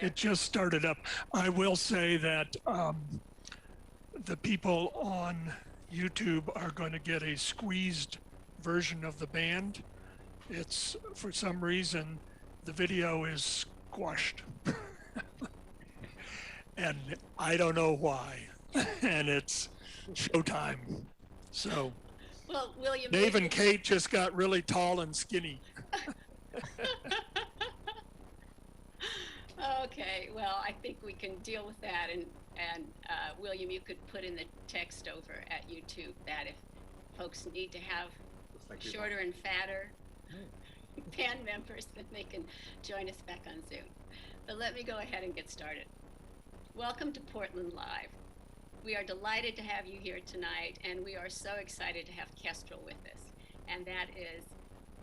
there? It just started up. I will say that the people on YouTube are going to get a squeezed version of the band. It's, for some reason, the video is squashed. And I don't know why. And it's showtime. So Well, William, Dave and Kate just got really tall and skinny. Okay, well, I think we can deal with that, and William, you could put in the text over at YouTube that if folks need to have shorter and fatter band members, then they can join us back on Zoom. But let me go ahead and get started. Welcome to Portland Live. We are delighted to have you here tonight, and we are so excited to have Kestrel with us. And that is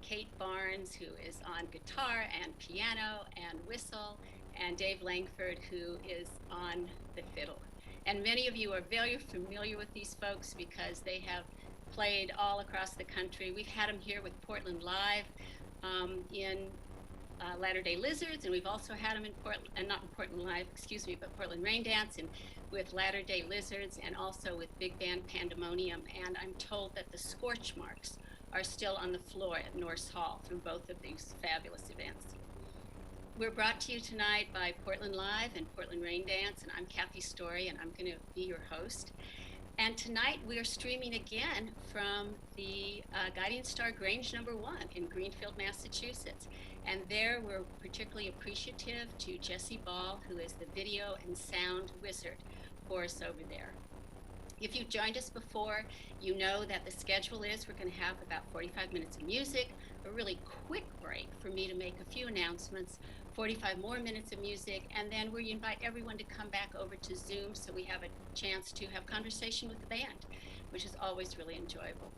Kate Barnes, who is on guitar and piano and whistle, and Dave Langford, who is on the fiddle. And many of you are very familiar with these folks because they have played all across the country. We've had them here with Portland Live in Latter-day Lizards, and we've also had them in Portland, and not in Portland Live, excuse me, but Portland Rain Dance, and with Latter-day Lizards, and also with Big Band Pandemonium. And I'm told that the scorch marks are still on the floor at Norse Hall from both of these fabulous events. We're brought to you tonight by Portland Live and Portland Rain Dance, and I'm Kathy Story, and I'm going to be your host. And tonight we are streaming again from the Guiding Star Grange #1 in Greenfield, Massachusetts. And there we're particularly appreciative to Jesse Ball, who is the video and sound wizard for us over there. If you've joined us before, you know that the schedule is we're going to have about 45 minutes of music, a really quick break for me to make a few announcements, 45 more minutes of music, and then we invite everyone to come back over to Zoom so we have a chance to have conversation with the band, which is always really enjoyable.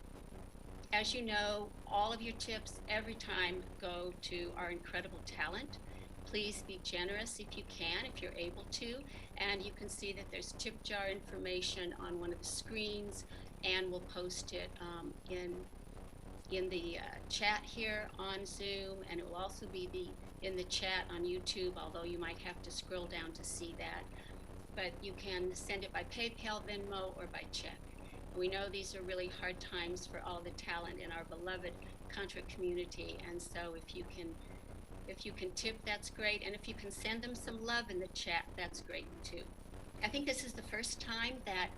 As you know, all of your tips every time go to our incredible talent. Please be generous if you can, if you're able to, and you can see that there's tip jar information on one of the screens, and we'll post it in the chat here on Zoom, and it will also be in the chat on YouTube, although you might have to scroll down to see that. But you can send it by PayPal, Venmo, or by check. We know these are really hard times for all the talent in our beloved country community, and so if you can tip, that's great, and if you can send them some love in the chat, that's great too. I think this is the first time that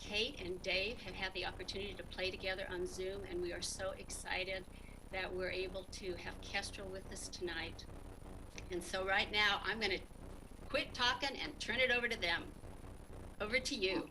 Kate and Dave have had the opportunity to play together on Zoom, and we are so excited that we're able to have Kestrel with us tonight. And so right now, I'm going to quit talking and turn it over to them. Over to you.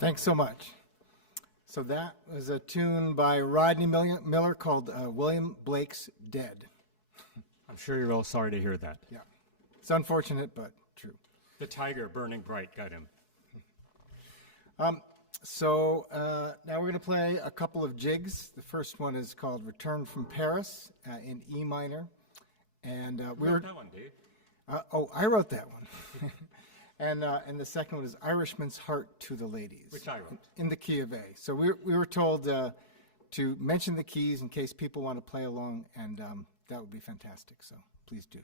Thanks so much. So that was a tune by Rodney Miller called William Blake's Dead. I'm sure you're all sorry to hear that. Yeah. It's unfortunate, but true. The tiger burning bright got him. So now we're going to play a couple of jigs. The first one is called Return from Paris in E minor. And We wrote that one, Dave. I wrote that one. And the second one is Irishman's Heart to the Ladies. Which I wrote. In the key of A. So we were told to mention the keys in case people want to play along, and that would be fantastic. So please do.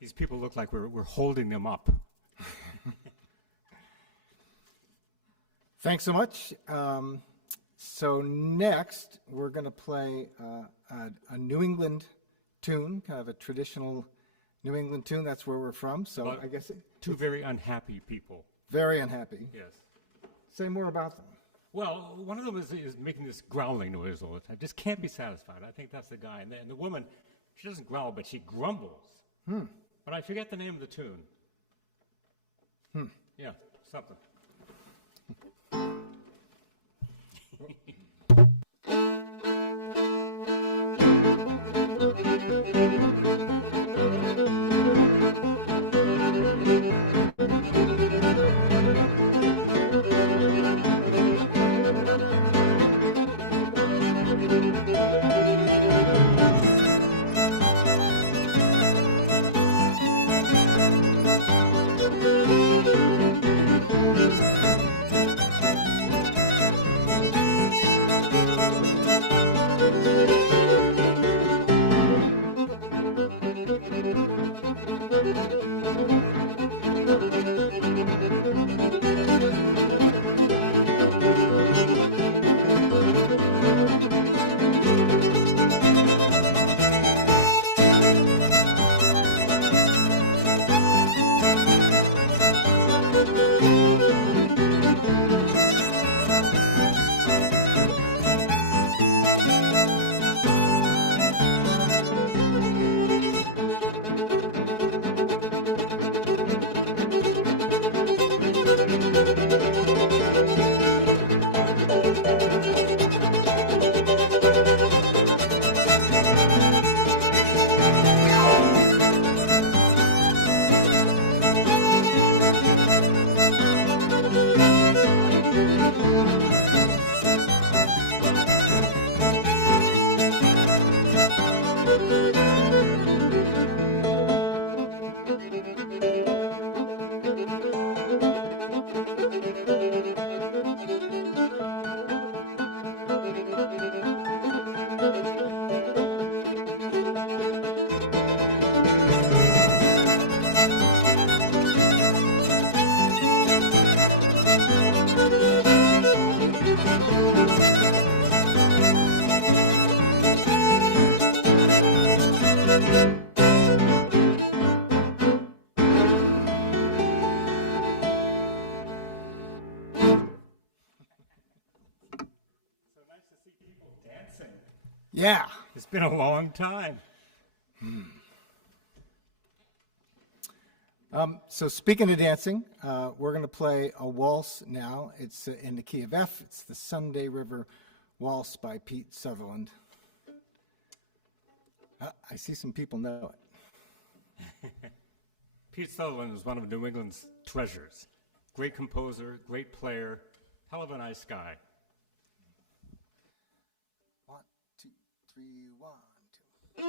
These people look like we're holding them up. Thanks so much. So next, we're going to play a New England tune, kind of a traditional New England tune. That's where we're from. So But I guess two very unhappy people. very unhappy. Yes. Say more about them. Well, one of them is making this growling noise all the time. Just can't be satisfied. I think that's the guy. And the woman, she doesn't growl, but she grumbles. But I forget the name of the tune. Yeah, something. Yeah. It's been a long time. So speaking of dancing, we're going to play a waltz now. It's in the key of F. It's the Sunday River Waltz by Pete Sutherland. I see some people know it. Pete Sutherland is one of New England's treasures. Great composer, great player, hell of a nice guy. 1, 2, 3, 1, 2.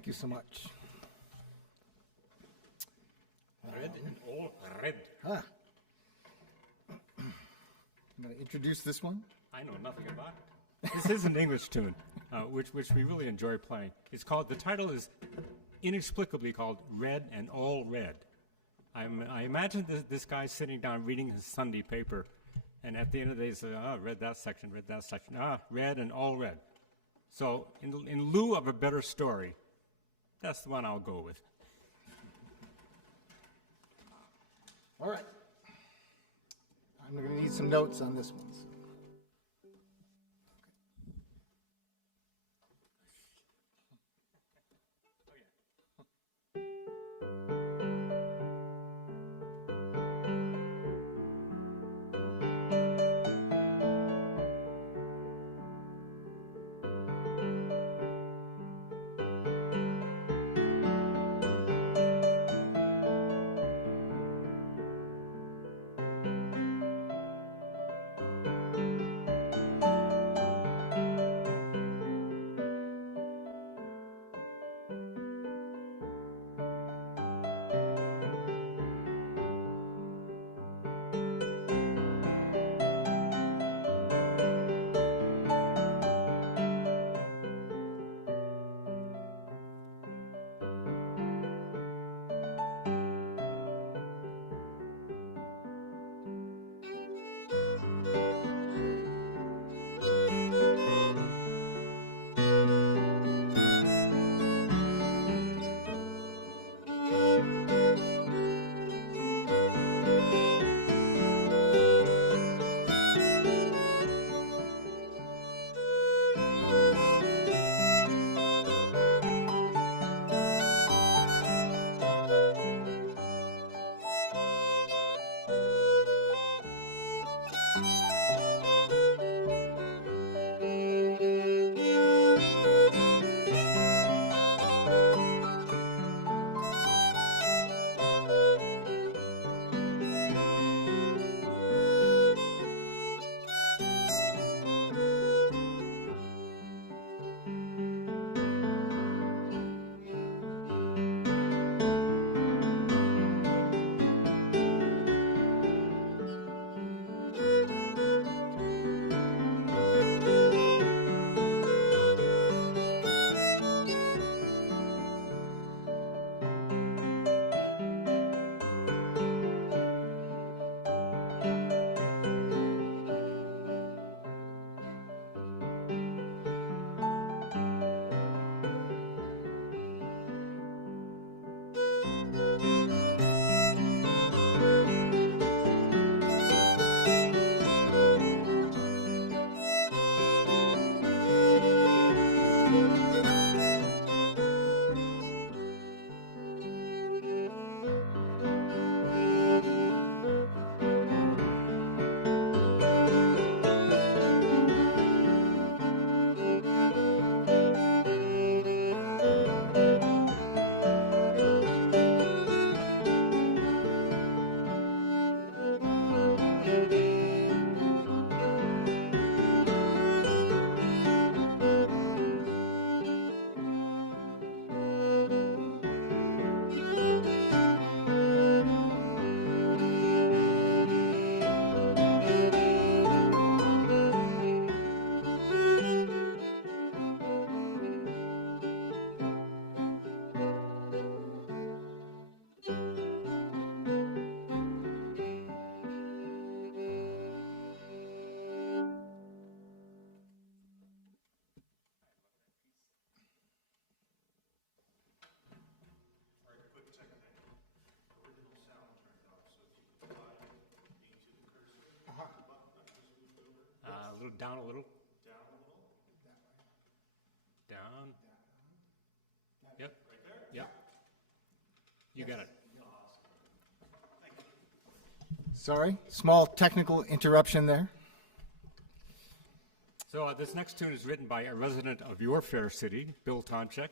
Thank you so much. Red and all red. Ah. I'm going to introduce this one. I know nothing about it. This is an English tune, which we really enjoy playing. It's called, the title is inexplicably called Red and All Red. I imagine this guy sitting down reading his Sunday paper, and at the end of the day, he says, read that section, red and all red. So in lieu of a better story, that's the one I'll go with. All right. I'm going to need some notes on this one. So. A little down a little. Down a little. Down. Yep. Right there? Yep. You got it. Sorry, small technical interruption there. So this next tune is written by a resident of your fair city, Bill Tomchek,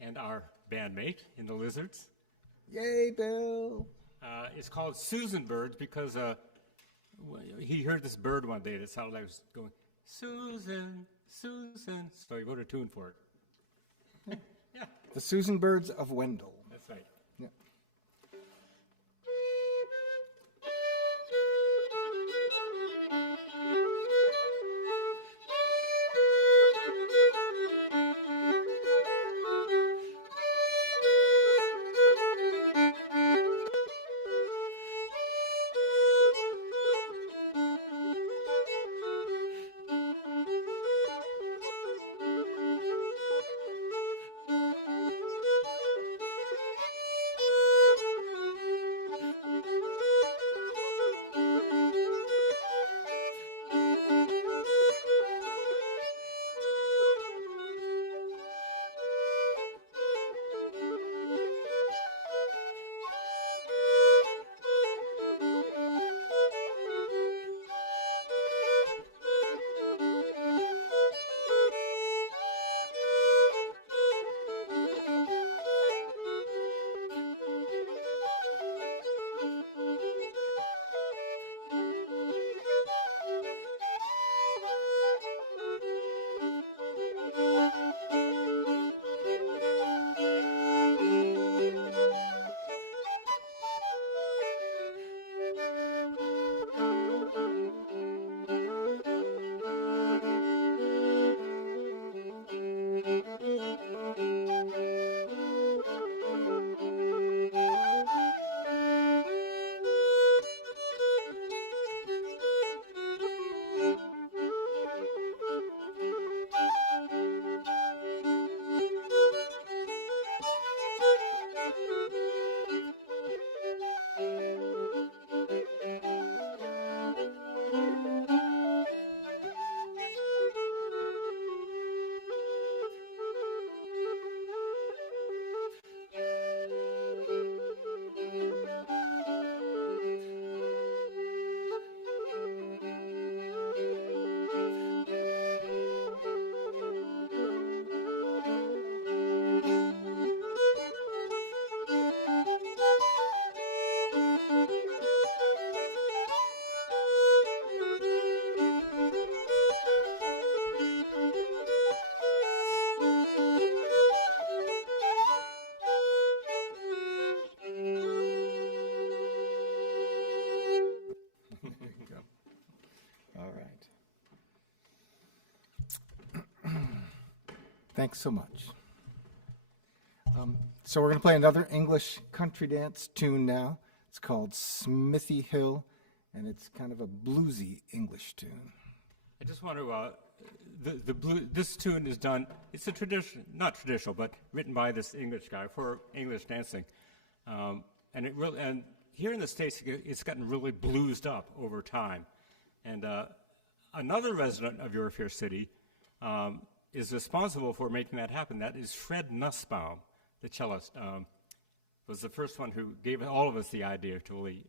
and our bandmate in the Lizards. Yay, Bill! It's called Susan Birds because he heard this bird one day that sounded like it was going, Susan, Susan. So he wrote a tune for it. Yeah. The Susan Birds of Wendell. That's right. Yeah. Thanks so much. So we're going to play another English country dance tune now. It's called Smithy Hill, and it's kind of a bluesy English tune. I just want to, this tune is done, it's a tradition, not traditional, but written by this English guy for English dancing. And here in the States, it's gotten really bluesed up over time. And another resident of your fair city is responsible for making that happen. That is Fred Nussbaum, the cellist, was the first one who gave all of us the idea to really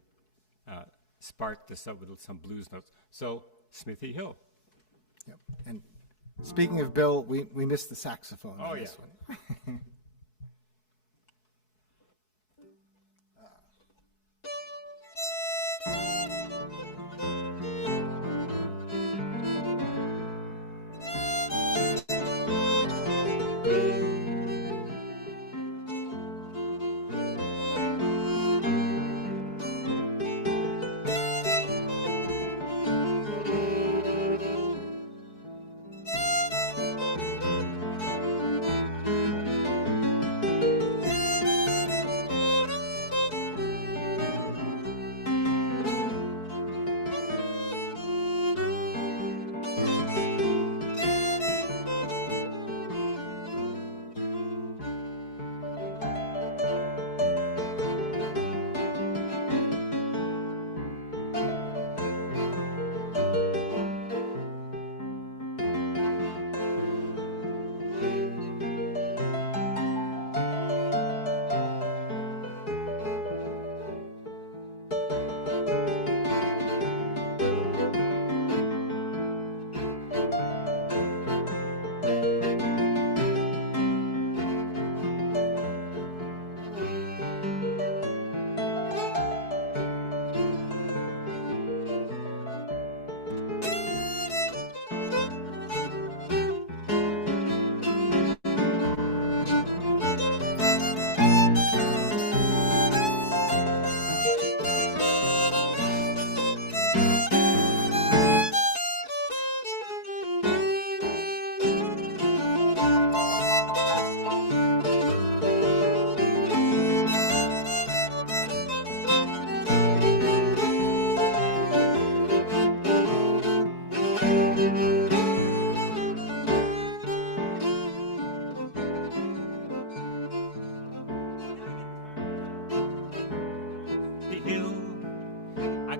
spark this up with some blues notes. So, Smithy Hill. Yep. And speaking of Bill, we missed the saxophone on this one.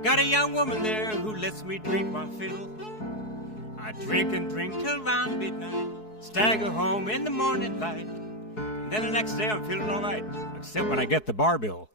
got a young woman there who lets me drink my fill. I drink and drink till around midnight, stagger home in the morning light, and then the next day I'm feeling all right, except when I get the bar bill.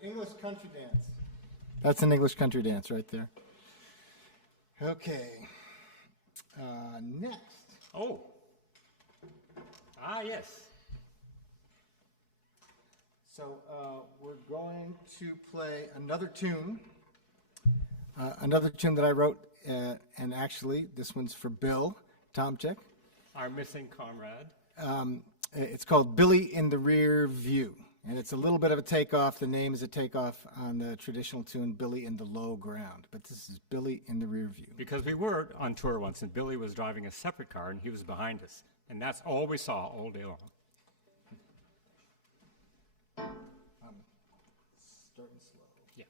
English country dance. That's an English country dance right there. Okay. Next. Oh. Ah, yes. So we're going to play another tune. Another tune that I wrote, and actually this one's for Bill Tomczyk. Our missing comrade. It's called Billy in the Rear View. And it's a little bit of a takeoff. The name is a takeoff on the traditional tune, Billy in the Low Ground. But this is Billy in the Rear View. Because we were on tour once, and Billy was driving a separate car, and he was behind us. And that's all we saw all day long. Starting slow. Yeah.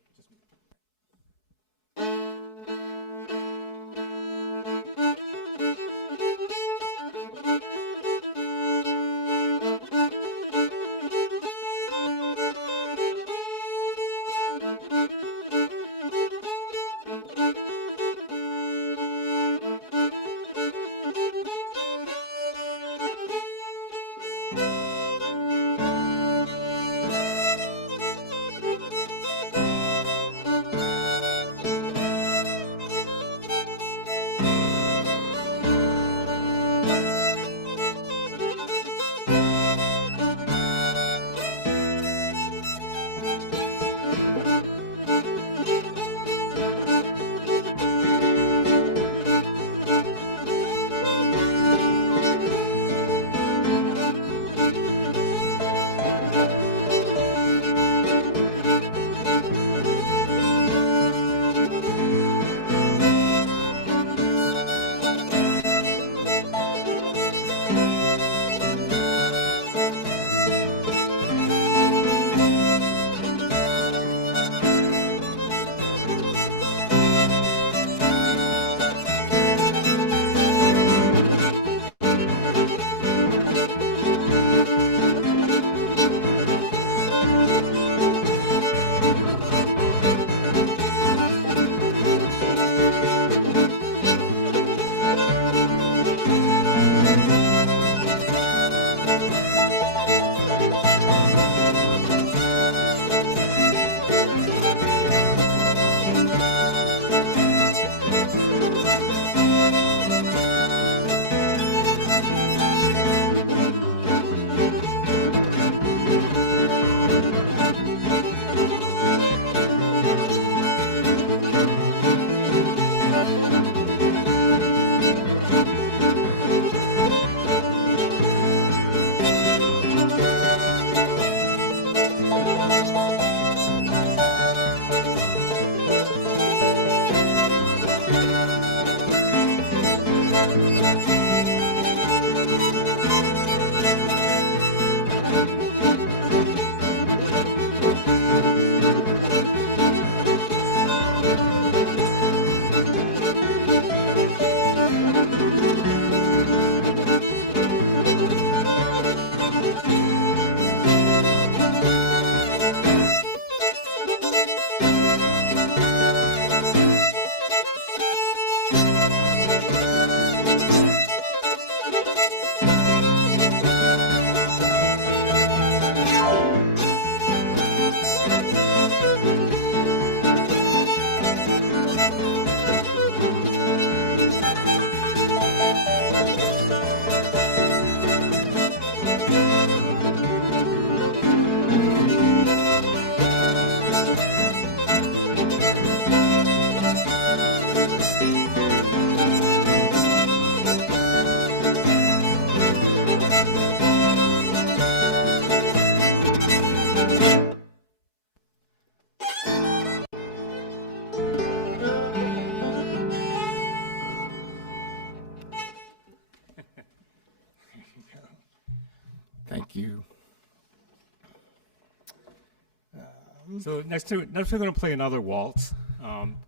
So next we're going to play another waltz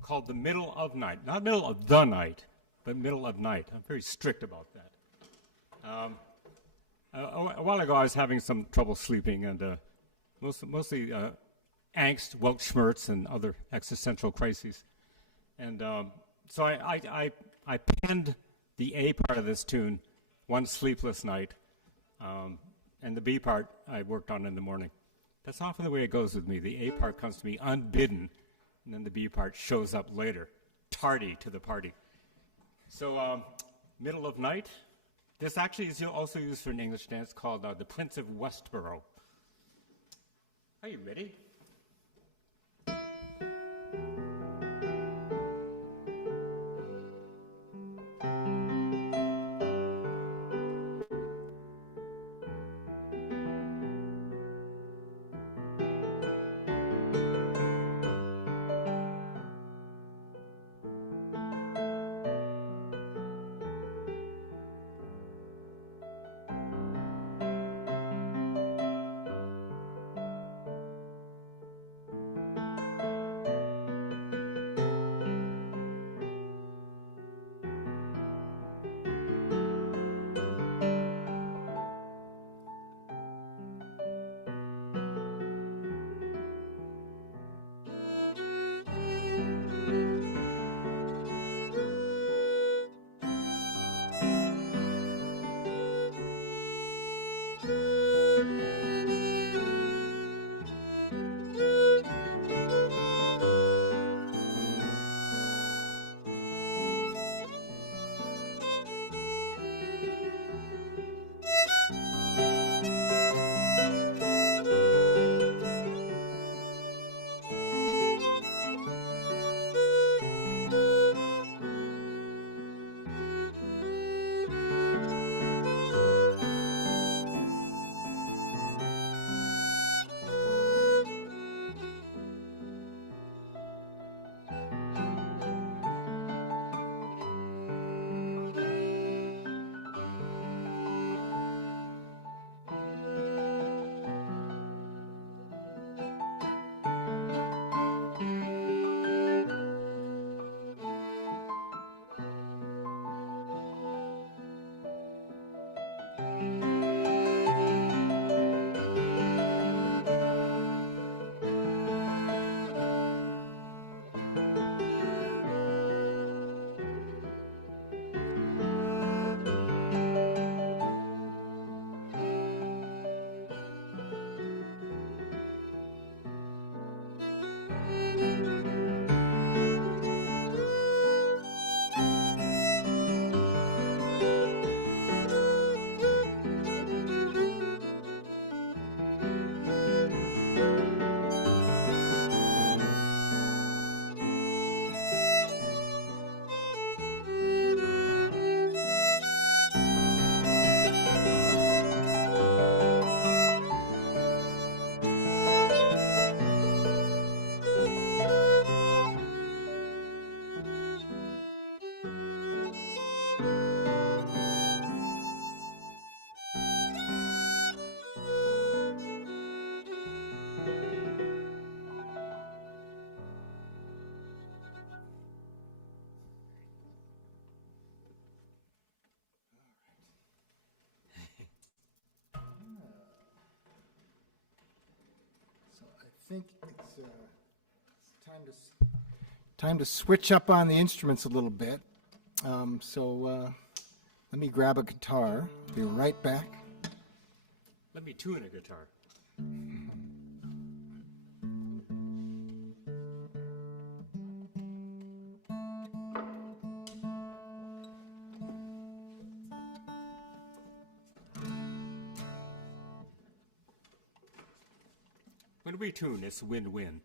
called The Middle of Night. Not middle of the night, but middle of night. I'm very strict about that. A while ago, I was having some trouble sleeping, and mostly angst, Weltschmerz, and other existential crises. And so I penned the A part of this tune, One Sleepless Night, and the B part I worked on in the morning. That's often the way it goes with me. The A part comes to me unbidden, and then the B part shows up later, tardy to the party. So, Middle of Night. This actually is also used for an English dance called The Prince of Westborough. Are you ready? I think it's time to switch up on the instruments a little bit. Let me grab a guitar. Be right back. Let me tune a guitar. When we tune, it's win-win.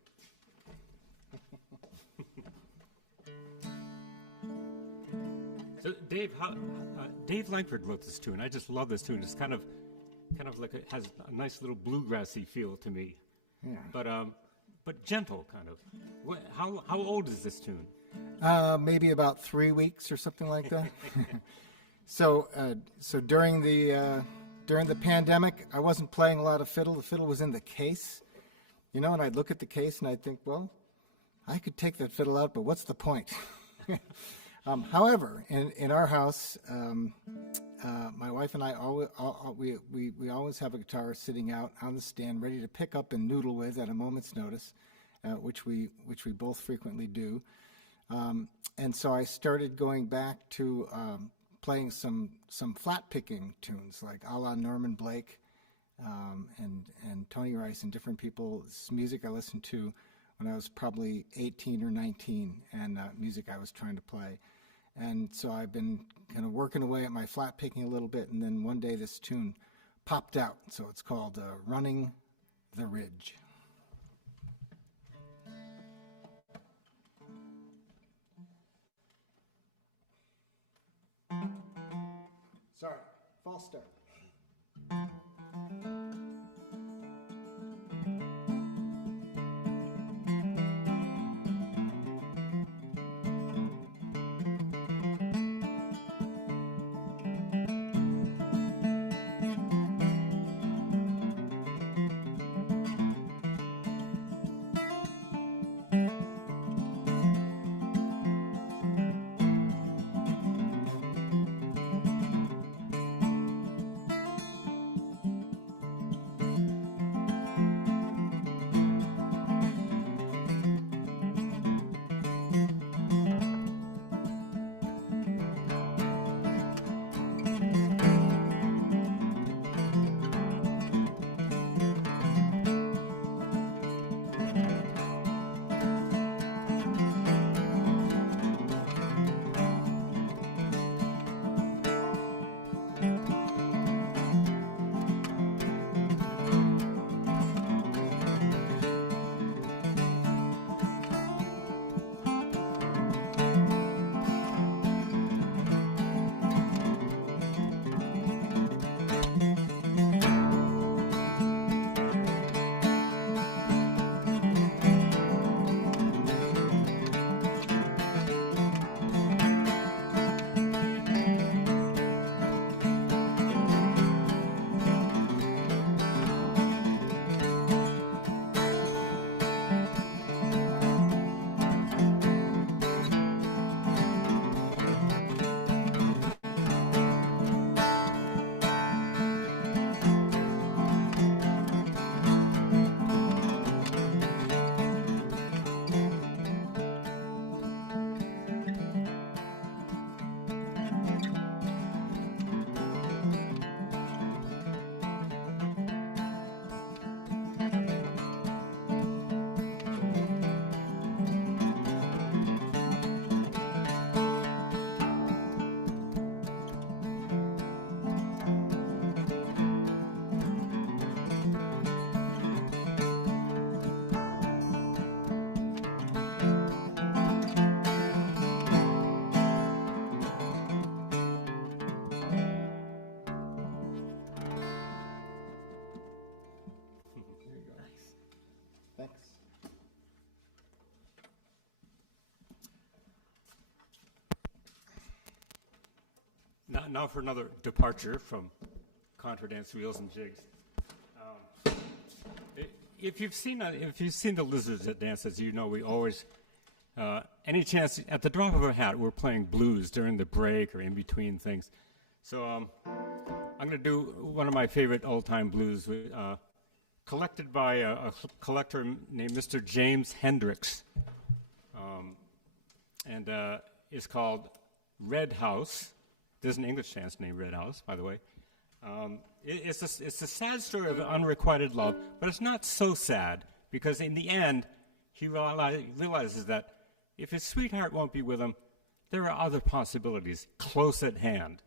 So Dave Langford wrote this tune. I just love this tune. It's kind of like it has a nice little bluegrassy feel to me. Yeah. But gentle kind of. How old is this tune? Maybe about 3 weeks or something like that. So during the pandemic, I wasn't playing a lot of fiddle. The fiddle was in the case, and I'd look at the case and I'd think, well, I could take that fiddle out, but what's the point? However, in our house, my wife and I we always have a guitar sitting out on the stand, ready to pick up and noodle with at a moment's notice, which we both frequently do. And so I started going back to playing some flat picking tunes, like a la Norman Blake and Tony Rice and different people's music I listened to when I was probably 18 or 19, and music I was trying to play. And so I've been kind of working away at my flat picking a little bit, and then one day this tune popped out. So it's called Running the Ridge. Sorry, false start. Now for another departure from contra dance wheels and jigs. If you've seen the Lizards at dances, you know we always, any chance, at the drop of a hat, we're playing blues during the break or in between things. So I'm going to do one of my favorite old-time blues, collected by a collector named Mr. James Hendricks, and it's called Red House. There's an English dance named Red House, by the way. It's a sad story of unrequited love, but it's not so sad, because in the end, he realizes that if his sweetheart won't be with him, there are other possibilities close at hand.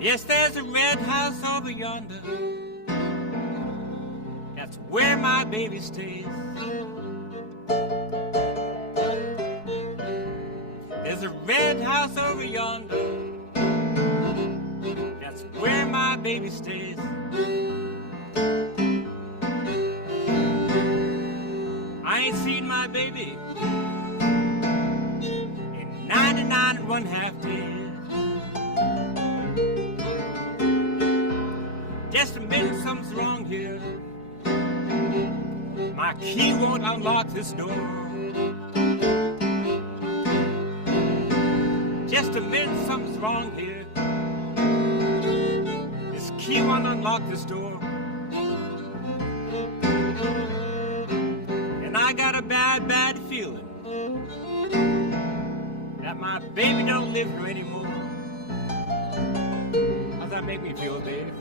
Yes, there's a red house over yonder. That's where my baby stays. There's a red house over yonder. That's where my baby stays. I ain't seen my baby in 99 1/2 days. Just a minute, something's wrong here. My key won't unlock this door. Just a minute, something's wrong here. This key won't unlock this door. And I got a bad, bad feeling that my baby don't live here anymore. How's that make me feel, Dave?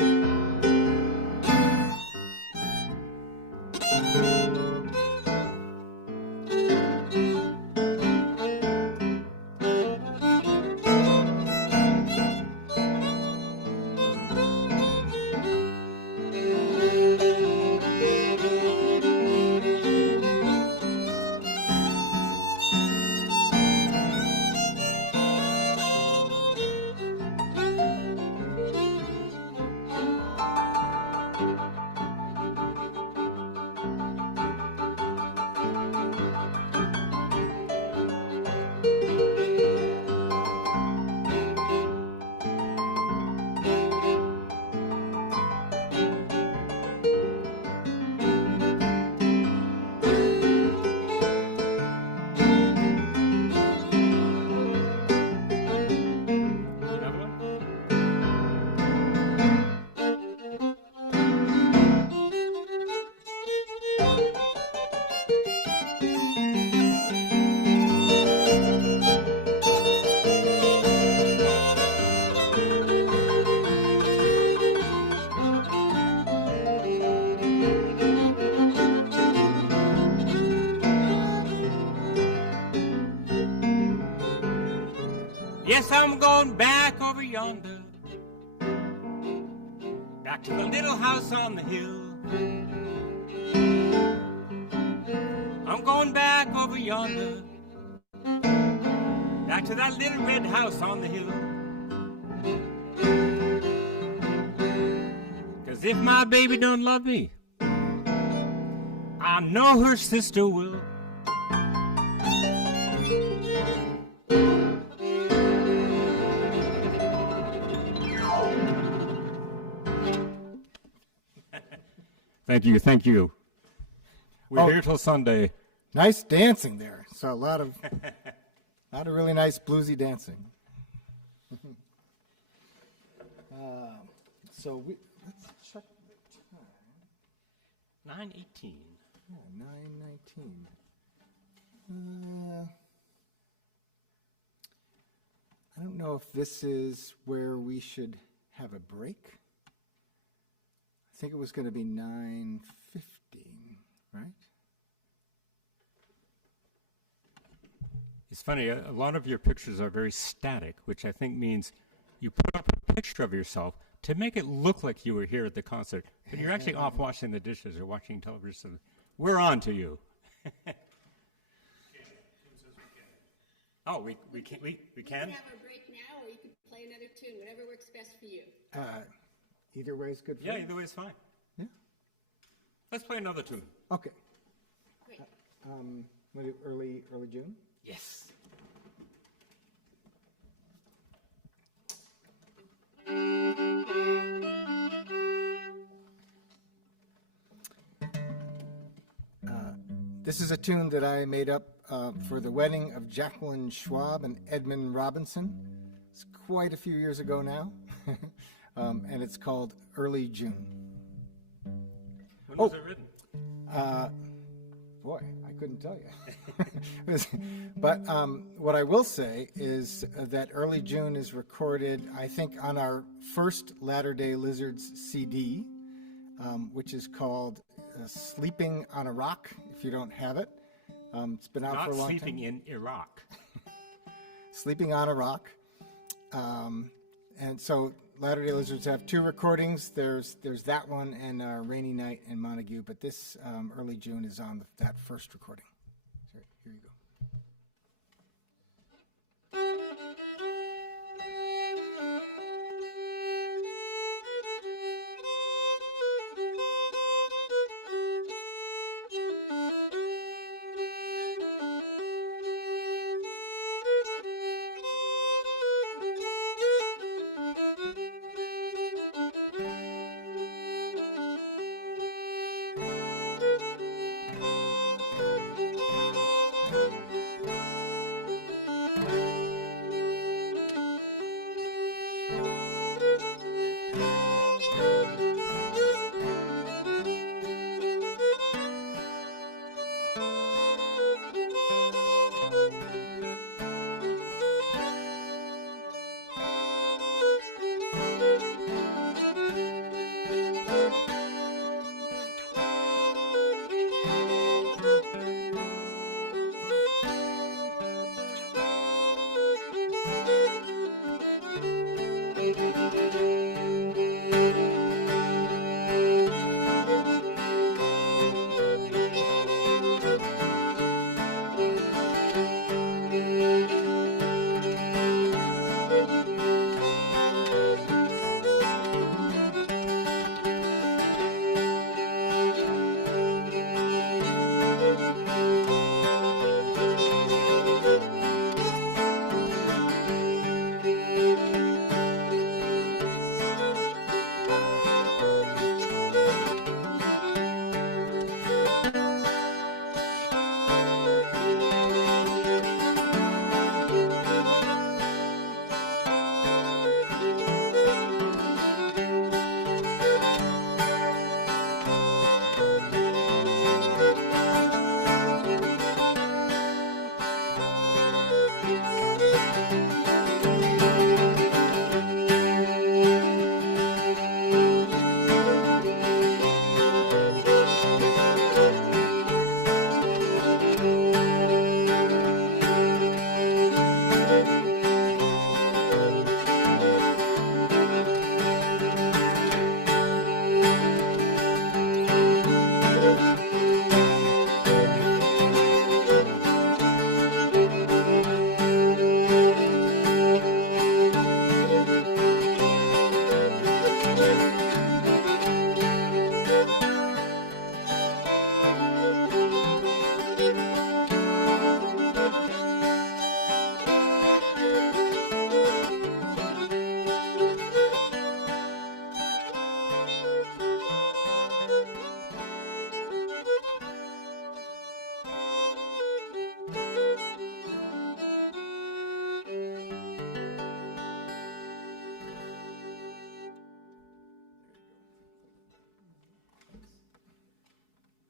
Yes, I'm going back over yonder, back to the little house on the hill. I'm going back over yonder, back to that little red house on the hill. 'Cause if my baby don't love me, I know her sister will. Thank you, thank you. We're here till Sunday. Nice dancing there. So a lot of really nice bluesy dancing. So let's check the time. 9:18. Yeah, 9:19. I don't know if this is where we should have a break. I think it was going to be 9:15, right? It's funny, a lot of your pictures are very static, which I think means you put up a picture of yourself to make it look like you were here at the concert, but you're actually off washing the dishes or watching television. We're on to you. Oh, we can? We can have a break now, or you can play another tune, whatever works best for you. Either way is good for Yeah, you. either way is fine. Yeah. Let's play another tune. Okay. Great. What do- early June? Yes. This is a tune that I made up for the wedding of Jacqueline Schwab and Edmund Robinson. It's quite a few years ago now, and it's called Early June. When was it written? Boy, I couldn't tell you. But what I will say is that Early June is recorded, I think, on our first Latter-day Lizards CD, which is called Sleeping on a Rock, if you don't have it. It's been out for a long time. Not sleeping in Iraq. Sleeping on a Rock. And so Latter-day Lizards have 2 recordings. There's that one and Rainy Night in Montague, but this early June is on that first recording. So here you go.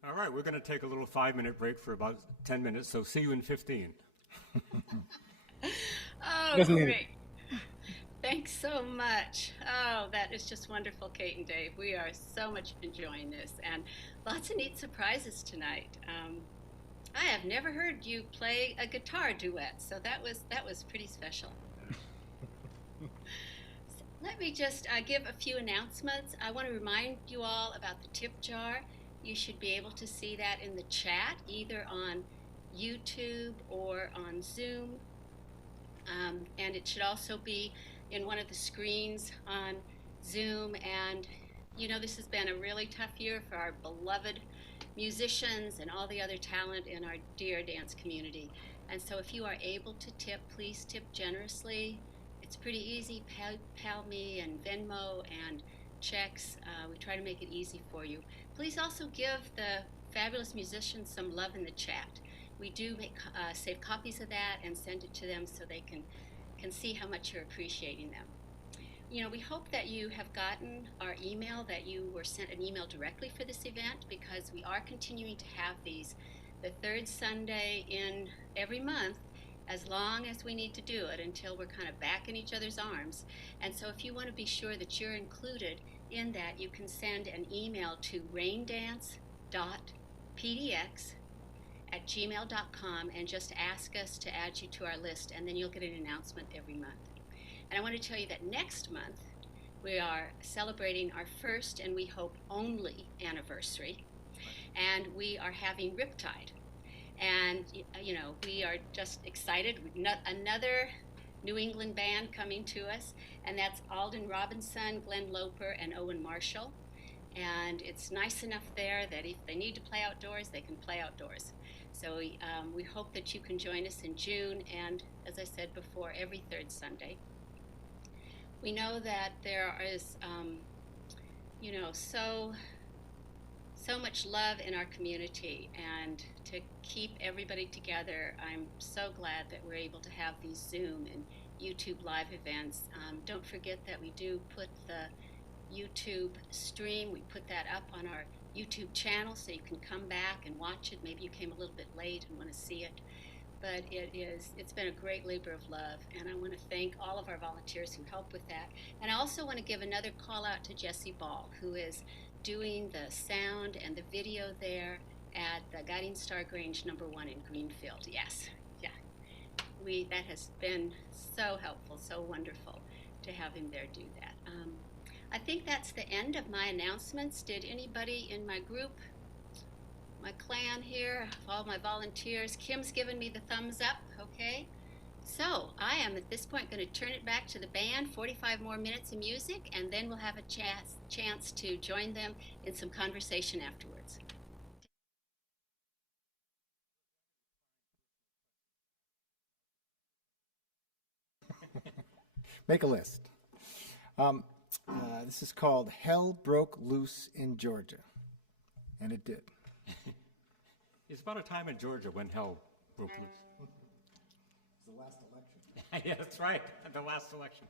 All right, we're going to take a little 5-minute break for about 10 minutes, so see you in 15. Oh, great. Thanks so much. Oh, that is just wonderful, Kate and Dave. We are so much enjoying this, and lots of neat surprises tonight. I have never heard you play a guitar duet, so that was pretty special. So let me just give a few announcements. I want to remind you all about the tip jar. You should be able to see that in the chat, either on YouTube or on Zoom. And it should also be in one of the screens on Zoom. And, you know, this has been a really tough year for our beloved musicians and all the other talent in our dear dance community. And so if you are able to tip, please tip generously. It's pretty easy. PayPal me and Venmo and checks. We try to make it easy for you. Please also give the fabulous musicians some love in the chat. We do save copies of that and send it to them so they can see how much you're appreciating them. You know, we hope that you have gotten our email, that you were sent an email directly for this event, because we are continuing to have these the third Sunday in every month, as long as we need to do it until we're kind of back in each other's arms. And so if you want to be sure that you're included in that, you can send an email to raindance.pdx@gmail.com and just ask us to add you to our list, and then you'll get an announcement every month. And I want to tell you that next month We are celebrating our first and we hope only anniversary, and we are having Riptide. And you know, we are just excited. Another New England band coming to us, and that's Alden Robinson, Glenn Loper, and Owen Marshall. And it's nice enough there that if they need to play outdoors, they can play outdoors. So we hope that you can join us in June, and as I said before, every third Sunday. We know that there is, you know, so much love in our community, and to keep everybody together, I'm so glad that we're able to have these Zoom and YouTube live events. Don't forget that we do put the YouTube stream, we put that up on our YouTube channel so you can come back and watch it. Maybe you came a little bit late and want to see it, but it's been a great labor of love, and I want to thank all of our volunteers who help with that. And I also want to give another call out to Jesse Ball, who is doing the sound and the video there at the Guiding Star Grange #1 in Greenfield. Yes, yeah, that has been so helpful, so wonderful to have him there do that. I think that's the end of my announcements. Did anybody in my group, my clan here, all my volunteers, Kim's given me the thumbs up, okay? So I am at this point going to turn it back to the band, 45 more minutes of music, and then we'll have a chance to join them in some conversation afterwards. Make a list. This is called Hell Broke Loose in Georgia. And it did. It's about a time in Georgia when hell broke loose. It's the last election. Yeah, that's right. The last election.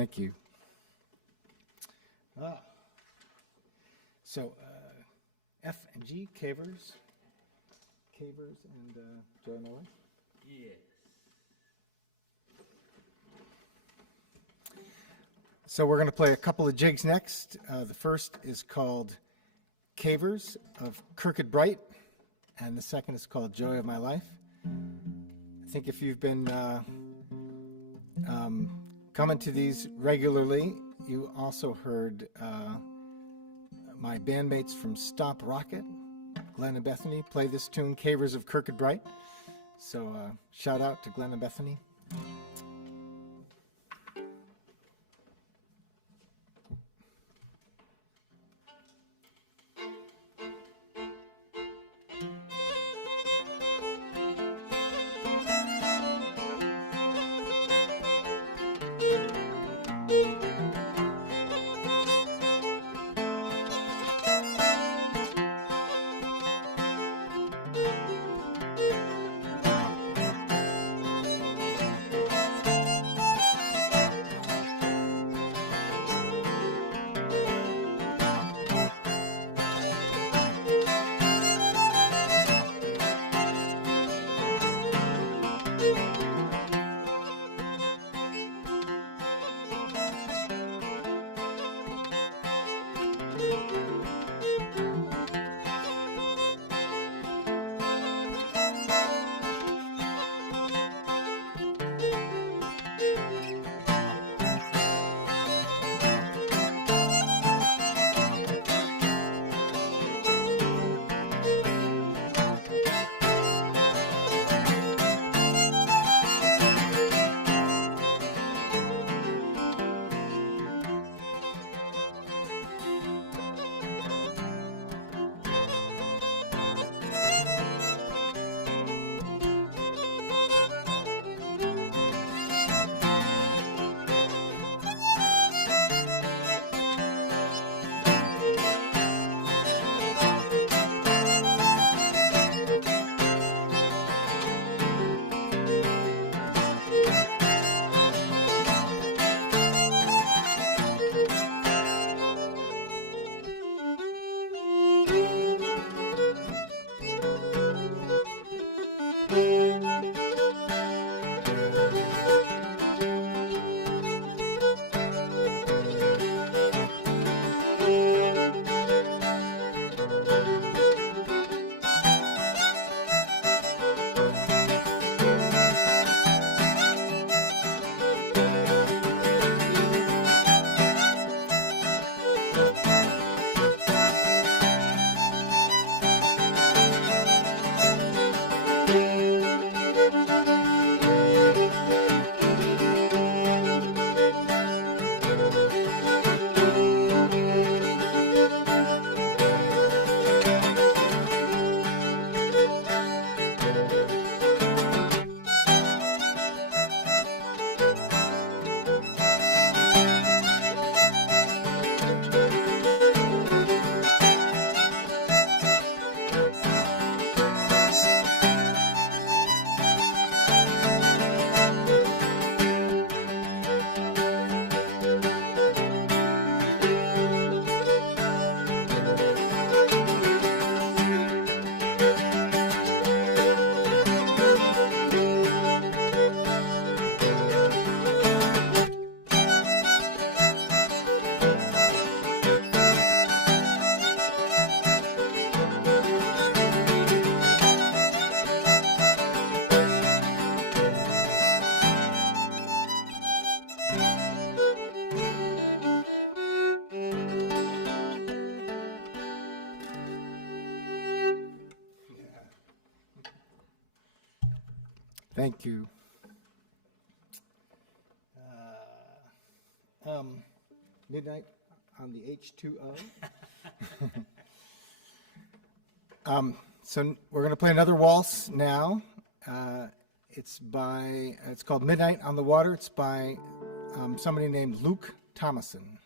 Thank you. So F and G, cavers. Cavers and Joe and Owen. Yes. So we're going to play a couple of jigs next. The first is called Cavers of Kirkcudbright, Bright, and the second is called Joy of My Life. I think if you've been coming to these regularly, you also heard my bandmates from Stomp Rocket, Glenn and Bethany, play this tune, Cavers of Kirkcudbright. Bright. So shout out to Glenn and Bethany. Thank you. Midnight on the H2O. So we're going to play another waltz now. It's called Midnight on the Water. It's by somebody named Luke Thomason.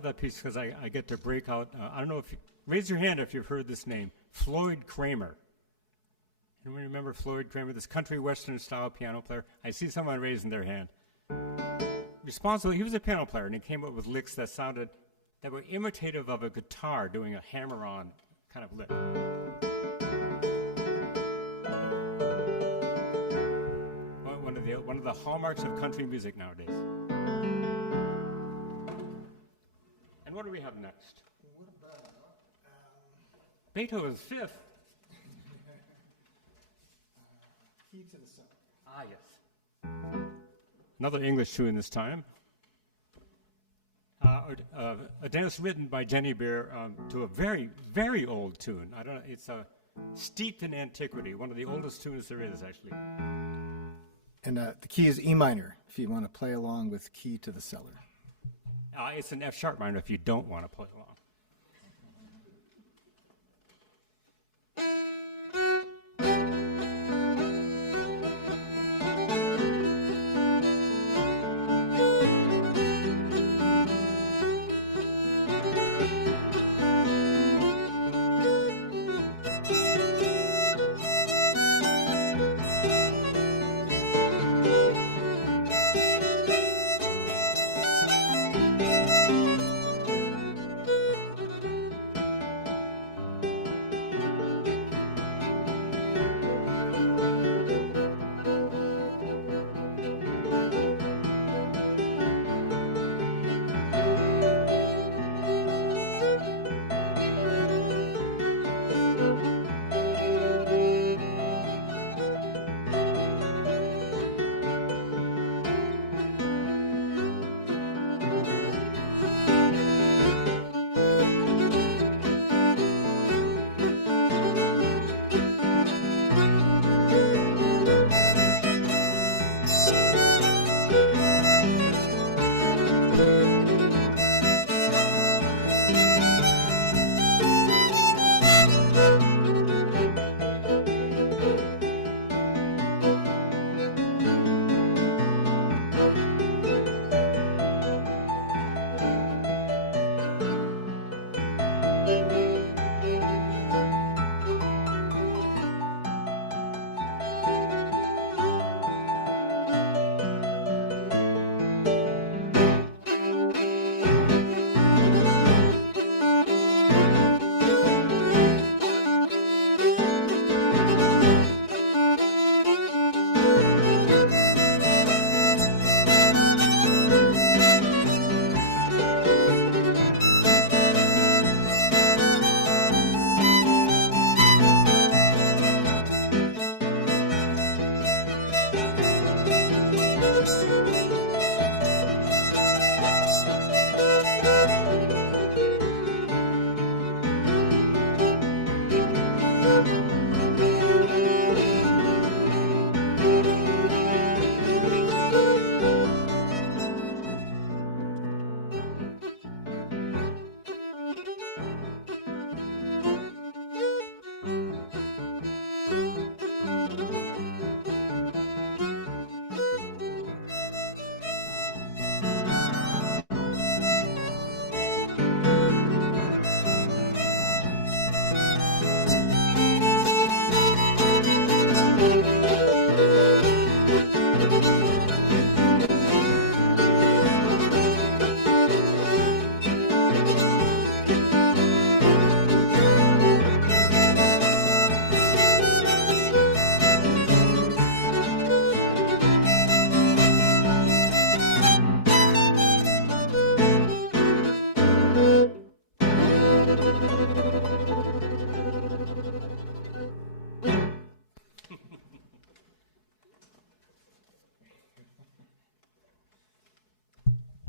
love that piece because I get to break out. I don't know if raise your hand if you've heard this name, Floyd Kramer. Anyone remember Floyd Kramer, this country western style piano player? I see someone raising their hand. Responsible, he was a piano player, and he came up with licks that were imitative of a guitar doing a hammer-on kind of lick. One of the hallmarks of country music nowadays. And what do we have next? What about Beethoven's Fifth. Key to the Sun? Ah, yes. Another English tune this time. A dance written by Jenny Beer to a very, very old tune. I don't know. It's steeped in antiquity. One of the oldest tunes there is, actually. And the key is E minor, if you want to play along with Key to the Cellar. It's an F sharp minor if you don't want to play along.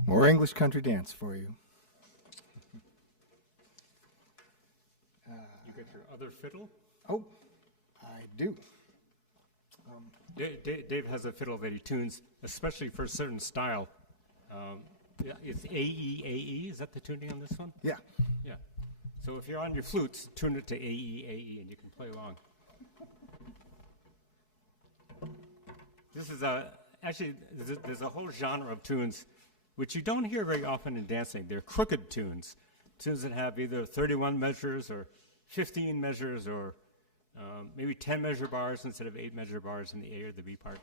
More English country dance for you. You got your other fiddle? Oh, I do. Dave has a fiddle that he tunes, especially for a certain style. Yeah, it's A-E-A-E. Is that the tuning on this one? Yeah. Yeah. So if you're on your flutes, tune it to A-E-A-E, and you can play along. This is actually, there's a whole genre of tunes which you don't hear very often in dancing. They're crooked tunes, tunes that have either 31 measures or 15 measures or maybe 10 measure bars instead of 8 measure bars in the A or the B part.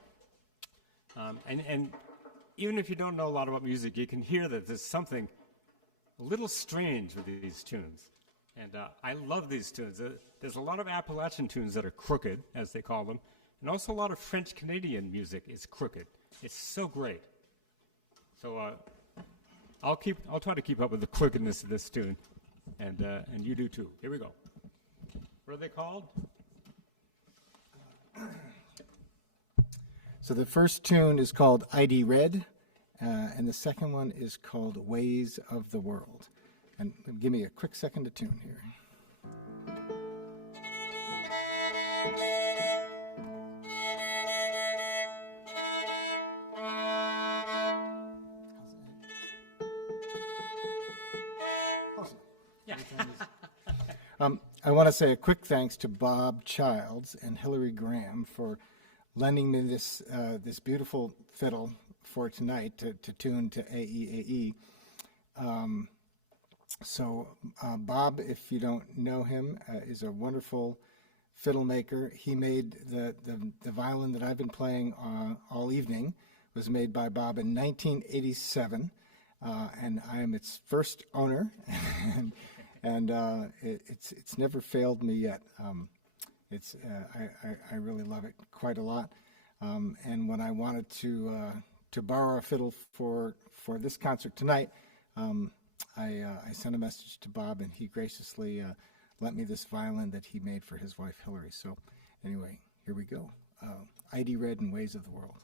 And even if you don't know a lot about music, you can hear that there's something a little strange with these tunes. And I love these tunes. There's a lot of Appalachian tunes that are crooked, as they call them, and also a lot of French-Canadian music is crooked. It's so great. So I'll try to keep up with the crookedness of this tune, and you do too. Here we go. What are they called? So the first tune is called ID Red, and the second one is called Ways of the World. And give me a quick second to tune here. I want to say a quick thanks to Bob Childs and Hillary Graham for lending me this beautiful fiddle for tonight to tune to AEAE. Bob, if you don't know him, is a wonderful fiddle maker. He made the violin that I've been playing all evening was made by Bob in 1987, and I am its first owner. And it's never failed me yet. I really love it quite a lot. And when I wanted to borrow a fiddle for this concert tonight, I sent a message to Bob, and he graciously lent me this violin that he made for his wife Hillary. So anyway, here we go. ID Red and Ways of the World.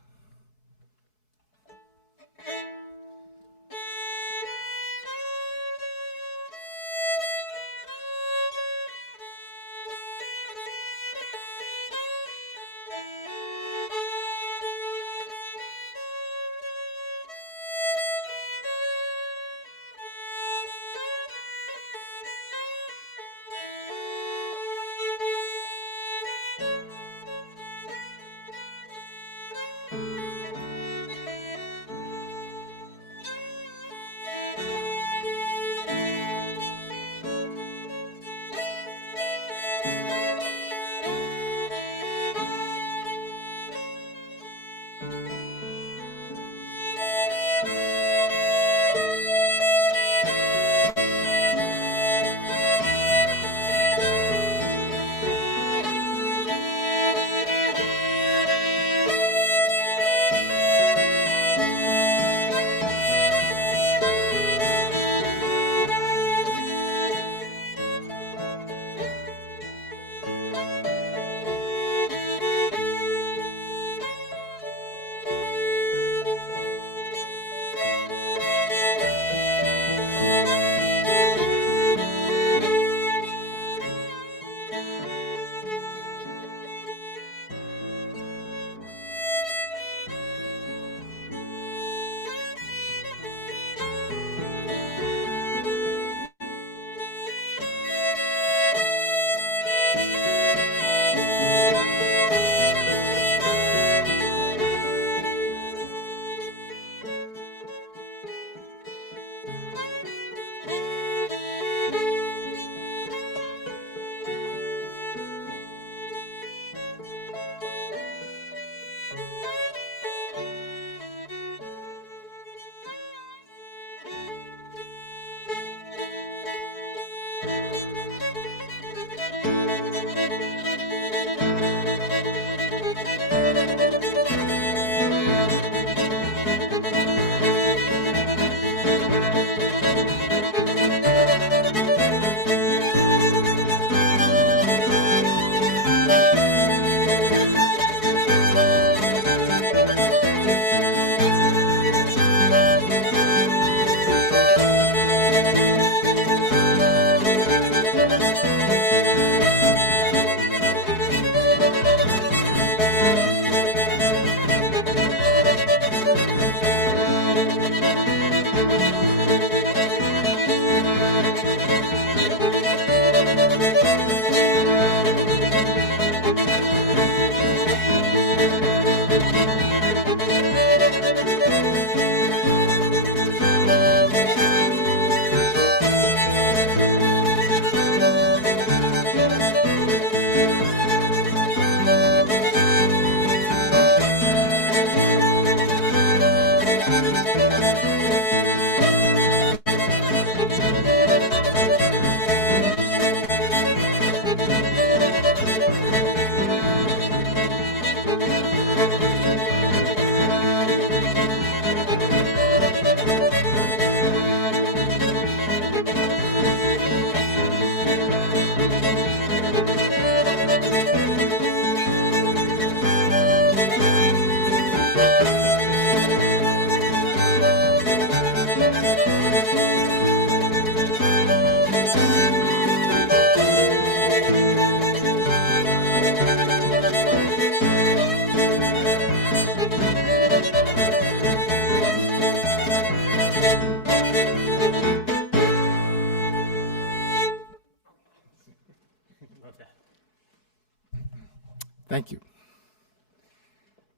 Thank you.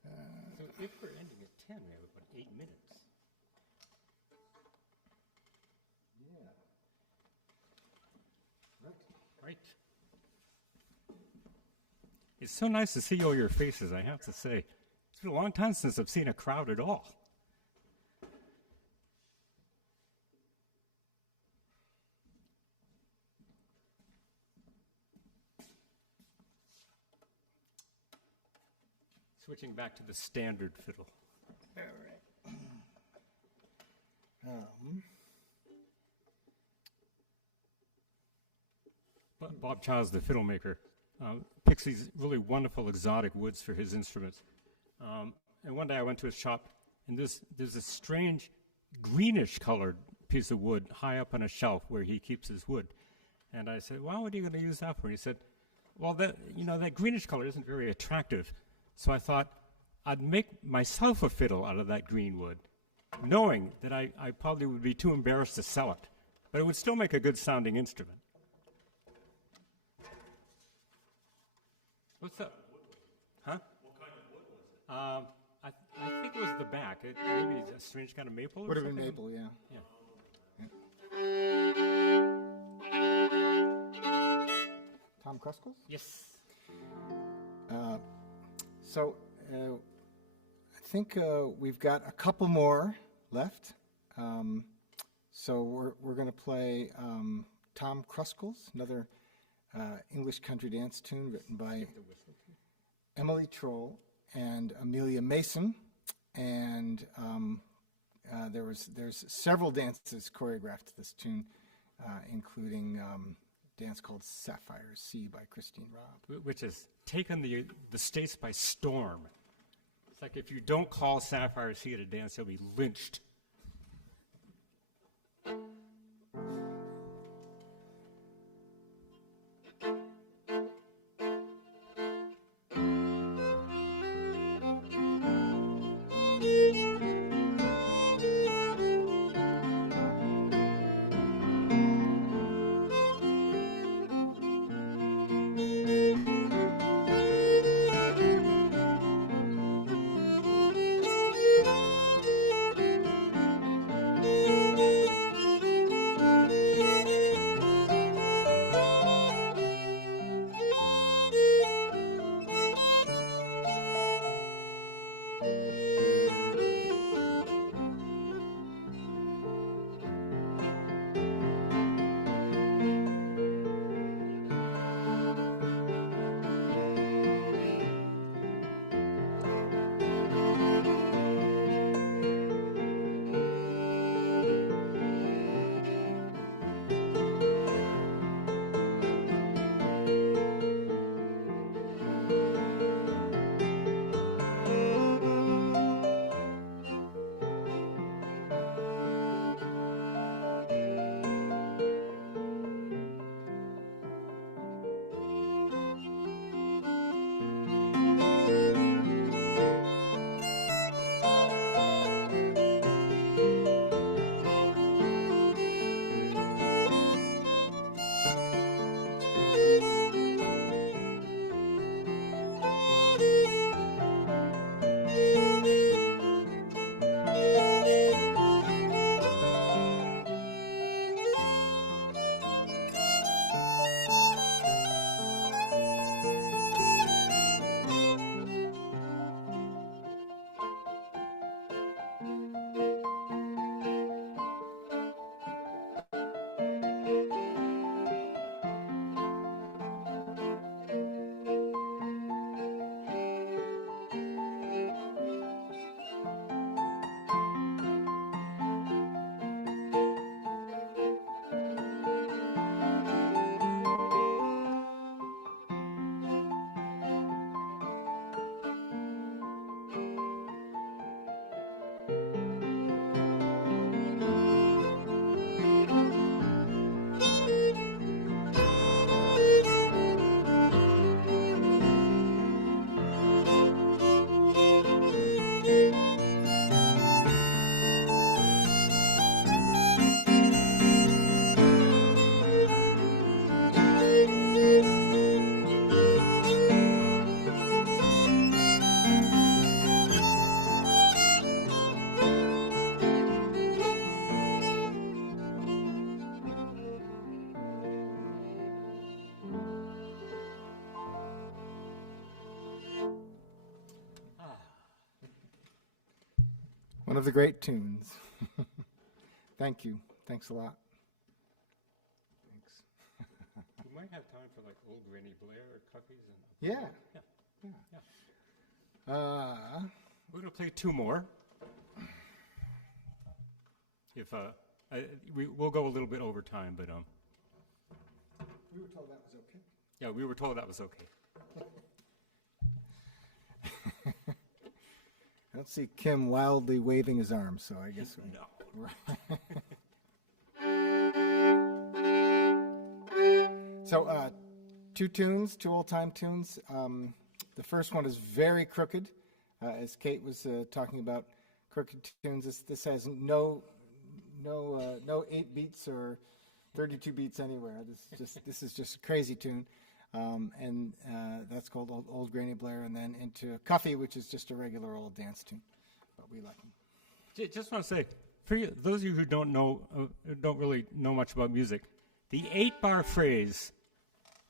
So if we're ending at 10, we have about 8 minutes. Right. It's so nice to see all your faces, I have to say. It's been a long time since I've seen a crowd at all. Switching back to the standard fiddle. All right. Bob Childs, the fiddle maker, picks these really wonderful exotic woods for his instruments. And one day I went to his shop, and there's this strange greenish-colored piece of wood high up on a shelf where he keeps his wood. And I said, well, what are you going to use that for? And he said, well, that greenish color isn't very attractive. So I thought I'd make myself a fiddle out of that green wood, knowing that I probably would be too embarrassed to sell it, but it would still make a good sounding instrument. What's up? Huh? What kind of wood was it? I think it was the back. Maybe a strange kind of maple or Would have something? been maple, yeah. Tom Kruskals? Yes. So I think we've got a couple more left. So we're going to play Tom Kruskals, another English country dance tune written by Emily Troll and Amelia Mason. And there's several dances choreographed to this tune, including dance called Sapphire Sea by Christine Robb. Which has taken the States by storm. It's like if you don't call Sapphire Sea at a dance, you'll be lynched. One of the great tunes. Thank you. Thanks a lot. Thanks. We might have time for like old Granny Blair or Cookies. Yeah. We're going to play two more. If we'll go a little bit over time, but We were told that was okay. yeah, we were told that was okay. I don't see Kim wildly waving his arms, so I guess. No. So, two tunes, two old-time tunes. The first one is very crooked, as Kate was talking about crooked tunes. This has no 8 beats or 32 beats anywhere. This is just a crazy tune, and that's called Old Granny Blair. And then into Cuffy, which is just a regular old dance tune, but we like them. Just want to say, for you, those of you who don't really know much about music, the 8-bar phrase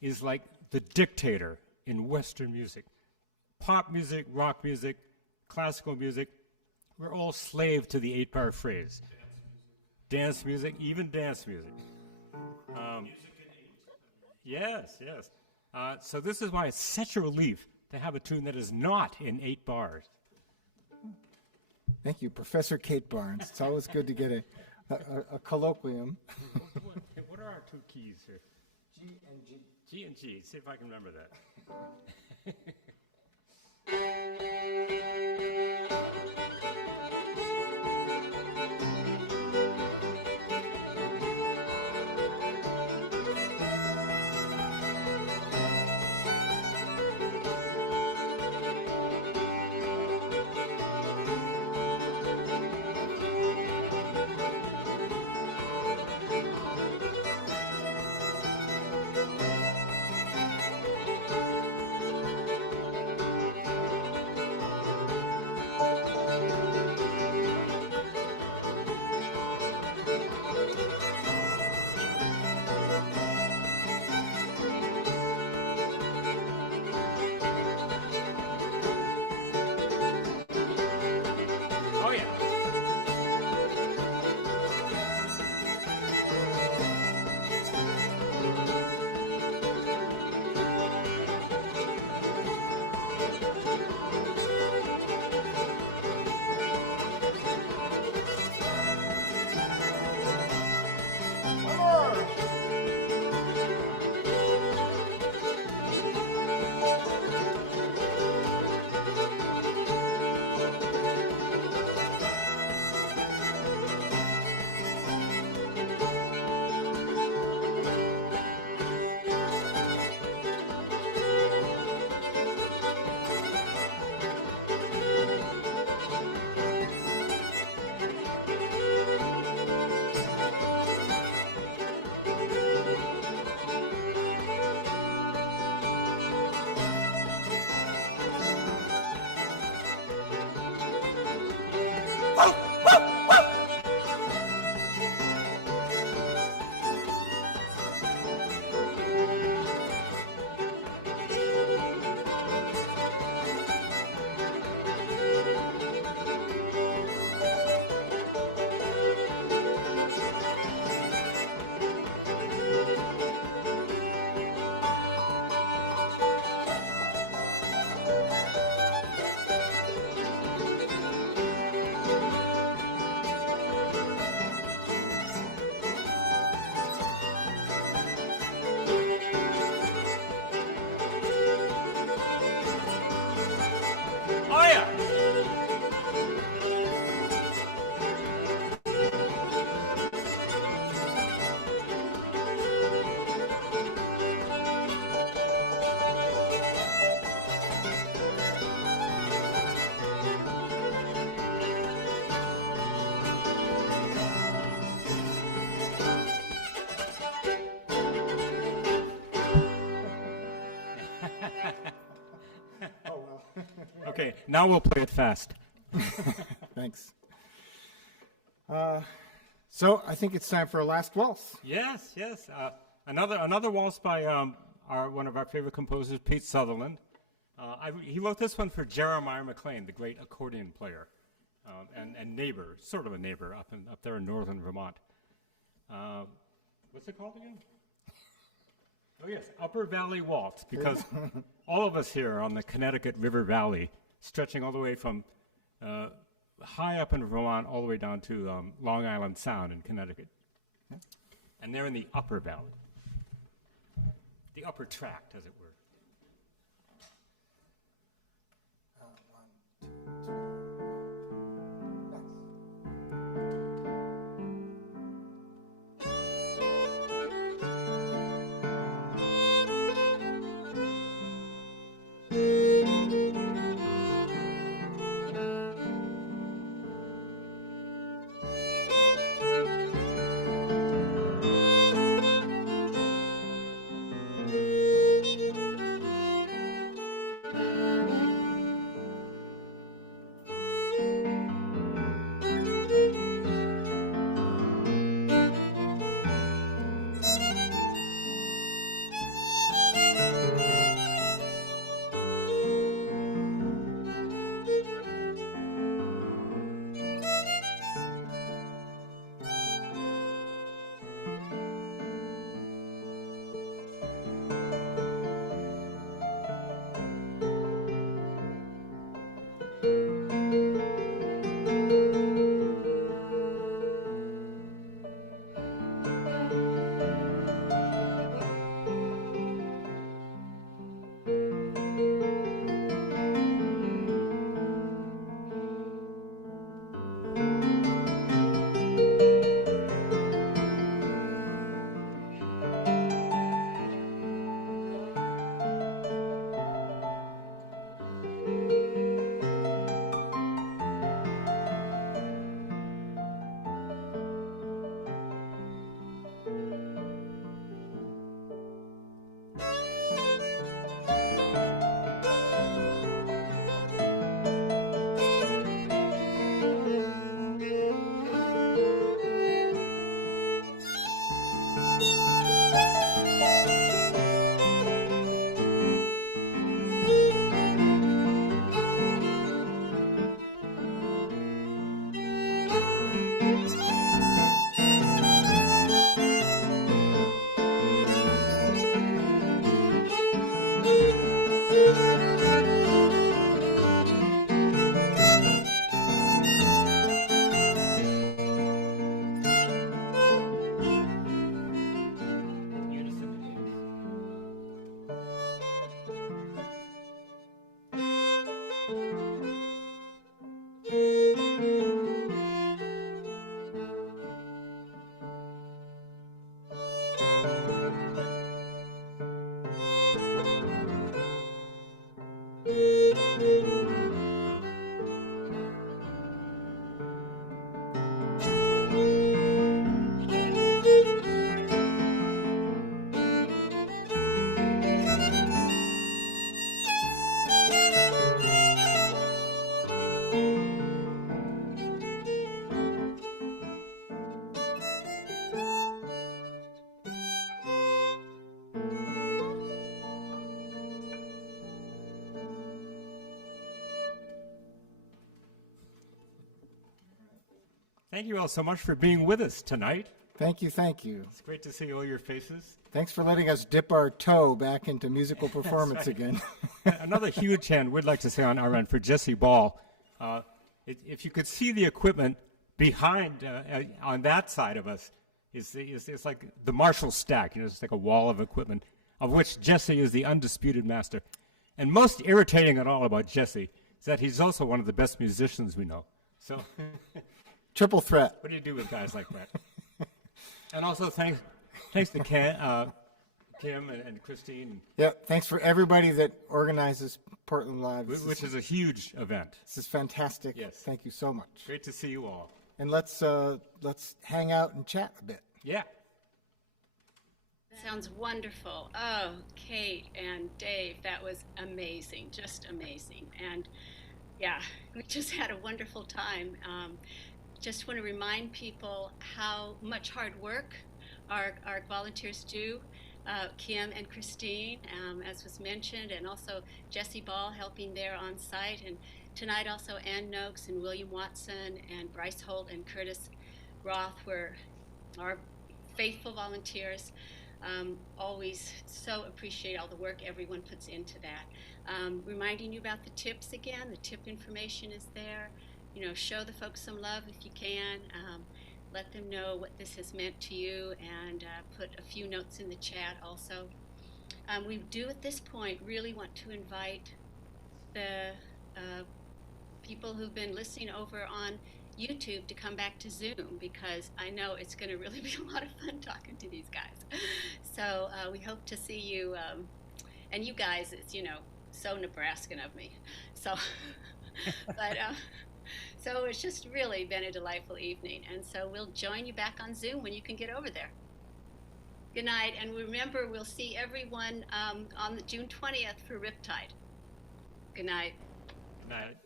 is like the dictator in Western music. Pop music, rock music, classical music, we're all slave to the 8-bar phrase. Dance music, even dance music. Yes. So this is why it's such a relief to have a tune that is not in 8 bars. Thank you, Professor Kate Barnes. It's always good to get a colloquium. What are our two keys here? G and G. G and G. See if I can remember that. Okay, now we'll play it fast. Thanks. So I think it's time for a last waltz. Yes. Another waltz by one of our favorite composers, Pete Sutherland. He wrote this one for Jeremiah McLean, the great accordion player. and neighbor, sort of a neighbor up there in northern Vermont. What's it called again? Oh yes, Upper Valley Waltz, because all of us here are on the Connecticut River Valley, stretching all the way from high up in Vermont all the way down to Long Island Sound in Connecticut. Yeah. And they're in the Upper Valley, the upper tract, as it were. Thank you all so much for being with us tonight. Thank you, thank you. It's great to see all your faces. Thanks for letting us dip our toe back into musical performance again. Another huge hand we'd like to say on our end for Jesse Ball. If you could see the equipment behind, on that side of us, it's like the Marshall stack. You know, it's like a wall of equipment, of which Jesse is the undisputed master. And most irritating at all about Jesse is that he's also one of the best musicians we know. So, triple threat. What do you do with guys like that? And also thanks to Kim and Christine. Yeah, thanks for everybody that organizes Portland Live. Which is a huge event. This is fantastic. Yes. Thank you so much. Great to see you all. And let's hang out and chat a bit. Yeah. Sounds wonderful. Oh, Kate and Dave, that was amazing, just amazing. And yeah, we just had a wonderful time. Just want to remind people how much hard work our volunteers do. Kim and Christine, as was mentioned, and also Jesse Ball helping there on site. And tonight also Ann Noakes and William Watson and Bryce Holt and Curtis Roth were our faithful volunteers. Always so appreciate all the work everyone puts into that. Reminding you about the tips again, the tip information is there. You know, show the folks some love if you can. Let them know what this has meant to you, and put a few notes in the chat also. We do at this point really want to invite the people who've been listening over on YouTube to come back to Zoom, because I know it's going to really be a lot of fun talking to these guys. So we hope to see you, and you guys, it's, you know, so Nebraskan of me. So, but so it's just really been a delightful evening, and so we'll join you back on Zoom when you can get over there. Good night, and remember, we'll see everyone on June 20th for Riptide. Good night. Good night.